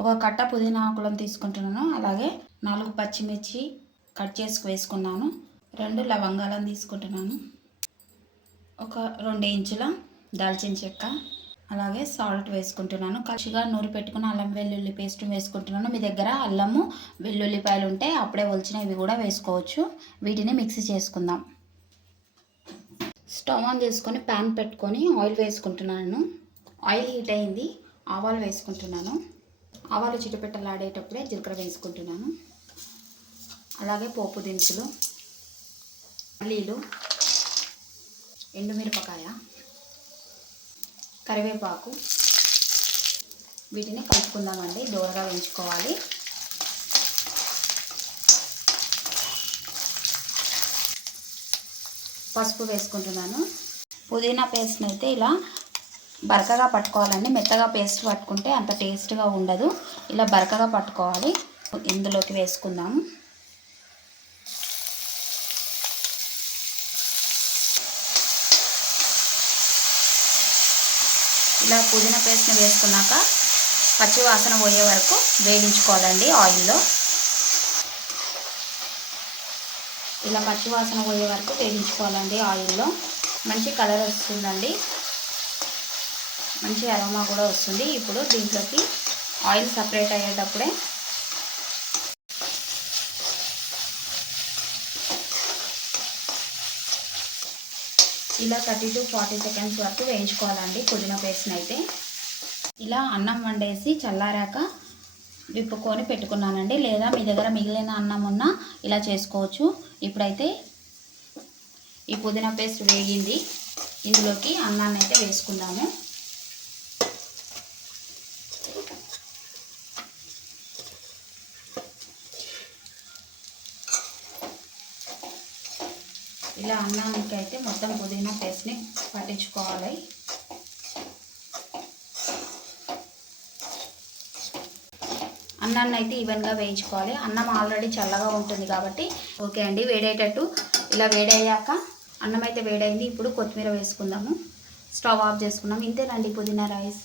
ఒక కట్ట పుదీనా ఆకులను తీసుకుంటున్నాను. అలాగే 4 పచ్చిమిర్చి కట్ చేసి వేసుకున్నాను. 2 లవంగాలను తీసుకుంటున్నాను. ఒక 2 ఇంచుల దాల్చిన చెక్క, అలాగే సాల్ట్ వేసుకుంటున్నాను. కచ్చిగా నూరి పెట్టుకున్న అల్లం వెల్లుల్లి పేస్ట్ వేసుకుంటున్నాను. మీ దగ్గర అల్లము వెల్లుల్లిపాయలు ఉంటే అప్పుడే ఒలిచినవి కూడా వేసుకోవచ్చు. వీటిని మిక్సీ చేసుకుందాం. స్టవ్ ఆన్ చేసుకొని ప్యాన్ పెట్టుకొని ఆయిల్ వేసుకుంటున్నాను. ఆయిల్ హీట్ అయింది. ఆవాలు వేసుకుంటున్నాను. ఆవాలు చిటపెట్టలాడేటప్పుడే జీలకర్ర వేసుకుంటున్నాను. అలాగే పోపు దినుసులు, పల్లీలు, ఎండుమిరపకాయ, కరివేపాకు వీటిని కలుపుకుందామండి. దోరగా వేయించుకోవాలి. పసుపు వేసుకుంటున్నాను. పుదీనా పేస్ట్ని అయితే ఇలా బరకగా పట్టుకోవాలండి. మెత్తగా పేస్ట్ పట్టుకుంటే అంత టేస్ట్గా ఉండదు. ఇలా బరకగా పట్టుకోవాలి. ఇందులోకి వేసుకుందాము. ఇలా పుదీనా పేస్ట్ని వేసుకున్నాక పచ్చి వాసన పోయే వరకు వేగించుకోవాలండి ఆయిల్లో. ఇలా పచ్చి వాసన పోయే వరకు వేగించుకోవాలండి ఆయిల్లో. మంచి కలర్ వస్తుందండి. మంచి అరోమా కూడా వస్తుంది. ఇప్పుడు దీంట్లోకి ఆయిల్ సపరేట్ అయ్యేటప్పుడే ఇలా 30 to 40 సెకండ్స్ వరకు వేయించుకోవాలండి పుదీనా పేస్ట్ని అయితే. ఇలా అన్నం వండేసి చల్లారాక విప్పుకొని పెట్టుకున్నానండి. లేదా మీ దగ్గర మిగిలిన అన్నం ఉన్నా ఇలా చేసుకోవచ్చు. ఇప్పుడైతే ఈ పుదీనా పేస్ట్ వేగింది. ఇందులోకి అన్నాన్ని అయితే వేసుకుందాము. ఇలా అన్నానికి అయితే మొత్తం పుదీనా పేస్ట్ని పట్టించుకోవాలి. అన్నాన్ని అయితే ఈవెన్గా వేయించుకోవాలి. అన్నం ఆల్రెడీ చల్లగా ఉంటుంది కాబట్టి. ఓకే అండి, వేడేటట్టు ఇలా వేడయ్యాక అన్నం అయితే వేడైంది. ఇప్పుడు కొత్తిమీర వేసుకుందాము. స్టవ్ ఆఫ్ చేసుకుందాం. ఇంతేనండి పుదీనా రైస్.